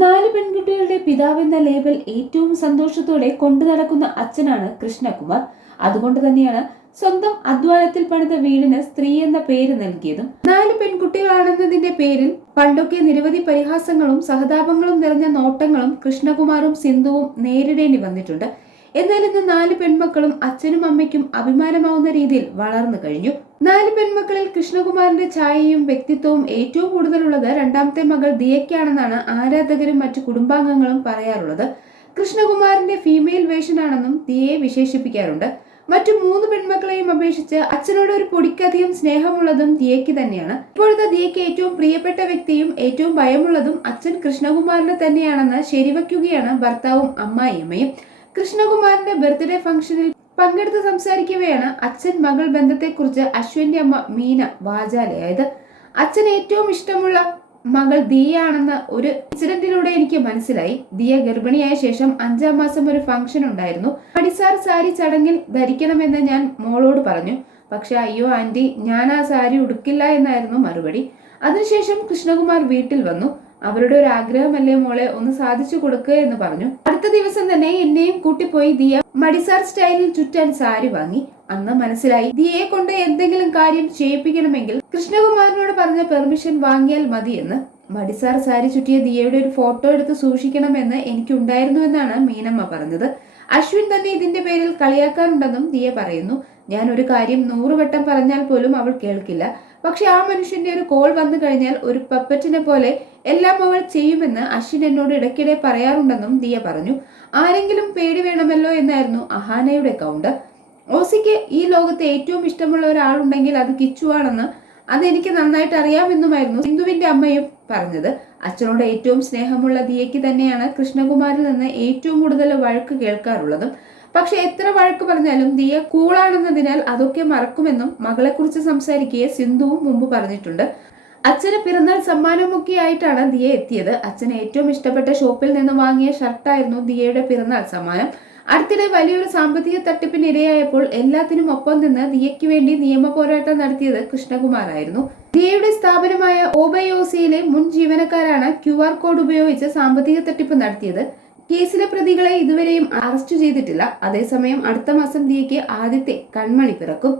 നാല് പെൺകുട്ടികളുടെ പിതാവെന്ന ലേബൽ ഏറ്റവും സന്തോഷത്തോടെ കൊണ്ടു നടക്കുന്ന അച്ഛനാണ് കൃഷ്ണകുമാർ. അതുകൊണ്ട് തന്നെയാണ് സ്വന്തം അധ്വാനത്തിൽ പണിത വീടിന് സ്ത്രീ എന്ന പേര് നൽകിയതും. നാല് പെൺകുട്ടികളാണെന്നതിന്റെ പേരിൽ പണ്ടൊക്കെ നിരവധി പരിഹാസങ്ങളും സഹതാപങ്ങളും നിറഞ്ഞ നോട്ടങ്ങളും കൃഷ്ണകുമാറും സിന്ധുവും നേരിടേണ്ടി വന്നിട്ടുണ്ട്. എന്നാൽ ഇന്ന് നാല് പെൺമക്കളും അച്ഛനും അമ്മയ്ക്കും അഭിമാനമാവുന്ന രീതിയിൽ വളർന്നു കഴിഞ്ഞു. നാല് പെൺമക്കളിൽ കൃഷ്ണകുമാറിന്റെ ഛായയും വ്യക്തിത്വവും ഏറ്റവും കൂടുതലുള്ളത് രണ്ടാമത്തെ മകൾ ദിയയ്ക്കാണെന്നാണ് ആരാധകരും മറ്റു കുടുംബാംഗങ്ങളും പറയാറുള്ളത്. കൃഷ്ണകുമാറിന്റെ ഫീമെയിൽ വേഷനാണെന്നും ദിയയെ വിശേഷിപ്പിക്കാറുണ്ട്. മറ്റു മൂന്ന് പെൺമക്കളെയും അപേക്ഷിച്ച് അച്ഛനോട് ഒരു പൊടിക്കധികം സ്നേഹമുള്ളതും ദിയയ്ക്ക് തന്നെയാണ്. ഇപ്പോഴത്തെ ദിയയ്ക്ക് ഏറ്റവും പ്രിയപ്പെട്ട വ്യക്തിയും ഏറ്റവും ഭയമുള്ളതും അച്ഛൻ കൃഷ്ണകുമാറിനെ തന്നെയാണെന്ന് ശരിവയ്ക്കുകയാണ് ഭർത്താവും അമ്മായിയമ്മയും. കൃഷ്ണകുമാറിന്റെ ബർത്ത്ഡേ ഫംഗ്ഷനിൽ പങ്കെടുത്ത് സംസാരിക്കവെയാണ് അച്ഛൻ മകൾ ബന്ധത്തെക്കുറിച്ച് അശ്വിന്റെ അമ്മ മീന വാചാലയായത്. അച്ഛൻ ഏറ്റവും ഇഷ്ടമുള്ള മകൾ ദിയയാണെന്ന് ഒരു ഇൻസിഡന്റിലൂടെ എനിക്ക് മനസ്സിലായി. ദിയ ഗർഭിണിയായ ശേഷം അഞ്ചാം മാസം ഒരു ഫംഗ്ഷൻ ഉണ്ടായിരുന്നു. പടിസാർ സാരി ചടങ്ങിൽ ധരിക്കണമെന്ന് ഞാൻ മോളോട് പറഞ്ഞു. പക്ഷെ അയ്യോ ആന്റി ഞാൻ ആ സാരി ഉടുക്കില്ല എന്നായിരുന്നു മറുപടി. അതിനുശേഷം കൃഷ്ണകുമാർ വീട്ടിൽ വന്നു. അവരുടെ ഒരു ആഗ്രഹമല്ലേ മോളെ? ഒന്ന് സാധിച്ചു കൊടുക്കുക എന്ന് പറഞ്ഞു. അടുത്ത ദിവസം തന്നെ എന്നെയും കൂട്ടിപ്പോയി ദിയ മടിസാർ സ്റ്റൈലിൽ ചുറ്റാൻ സാരി വാങ്ങി. അന്ന് മനസ്സിലായി ദിയയെ കൊണ്ട് എന്തെങ്കിലും കാര്യം ചെയ്യിപ്പിക്കണമെങ്കിൽ കൃഷ്ണകുമാറിനോട് പറഞ്ഞ പെർമിഷൻ വാങ്ങിയാൽ മതിയെന്ന്. മടിസാർ സാരി ചുറ്റിയ ദിയയുടെ ഒരു ഫോട്ടോ എടുത്ത് സൂക്ഷിക്കണമെന്ന് എനിക്കുണ്ടായിരുന്നു എന്നാണ് മീനമ്മ പറഞ്ഞത്. അശ്വിൻ തന്നെ ഇതിന്റെ പേരിൽ കളിയാക്കാറുണ്ടെന്നും ദിയ പറയുന്നു. ഞാൻ ഒരു കാര്യം നൂറുവട്ടം പറഞ്ഞാൽ പോലും അവൾ കേൾക്കില്ല. പക്ഷെ ആ മനുഷ്യന്റെ ഒരു കോൾ വന്നു കഴിഞ്ഞാൽ ഒരു പപ്പറ്റിനെ പോലെ എല്ലാം അവൾ ചെയ്യുമെന്ന് അശ്വിൻ എന്നോട് ഇടയ്ക്കിടെ പറയാറുണ്ടെന്നും ദിയ പറഞ്ഞു. ആരെങ്കിലും പേടി വേണമല്ലോ എന്നായിരുന്നു അഹാനയുടെ കൗണ്ട്. ഓസിക്ക് ഈ ലോകത്തെ ഏറ്റവും ഇഷ്ടമുള്ള ഒരാളുണ്ടെങ്കിൽ അത് കിച്ചുവാണെന്ന് അതെനിക്ക് നന്നായിട്ട് അറിയാമെന്നുമായിരുന്നു സിന്ധുവിന്റെ അമ്മയും പറഞ്ഞത്. അച്ഛനോട് ഏറ്റവും സ്നേഹമുള്ള ദിയയ്ക്ക് തന്നെയാണ് കൃഷ്ണകുമാരിൽ നിന്ന് ഏറ്റവും കൂടുതൽ വഴക്ക് കേൾക്കാറുള്ളതും. പക്ഷെ എത്ര വഴക്ക് പറഞ്ഞാലും ദിയ കൂളാണെന്നതിനാൽ അതൊക്കെ മറക്കുമെന്നും മകളെക്കുറിച്ച് സംസാരിക്കുക സിന്ധുവും മുമ്പ് പറഞ്ഞിട്ടുണ്ട്. അച്ഛന് പിറന്നാൾ സമ്മാനമൊക്കെ ആയിട്ടാണ് ദിയ എത്തിയത്. അച്ഛന് ഏറ്റവും ഇഷ്ടപ്പെട്ട ഷോപ്പിൽ നിന്ന് വാങ്ങിയ ഷർട്ടായിരുന്നു ദിയയുടെ പിറന്നാൾ സമ്മാനം. അടുത്തിടെ വലിയൊരു സാമ്പത്തിക തട്ടിപ്പിന് ഇരയായപ്പോൾ എല്ലാത്തിനും ഒപ്പം നിന്ന് ദിയയ്ക്ക് വേണ്ടി നിയമ പോരാട്ടം നടത്തിയത് കൃഷ്ണകുമാറായിരുന്നു. ദിയയുടെ സ്ഥാപനമായ ഓബയോസിയിലെ മുൻ ജീവനക്കാരാണ് ക്യു ആർ കോഡ് ഉപയോഗിച്ച് സാമ്പത്തിക തട്ടിപ്പ് നടത്തിയത്. കേസിലെ പ്രതികളെ ഇതുവരെയും അറസ്റ്റ് ചെയ്തിട്ടില്ല. അതേസമയം അടുത്ത മാസം ദിയയ്ക്ക് ആദ്യത്തെ കൺമണി പിറക്കും.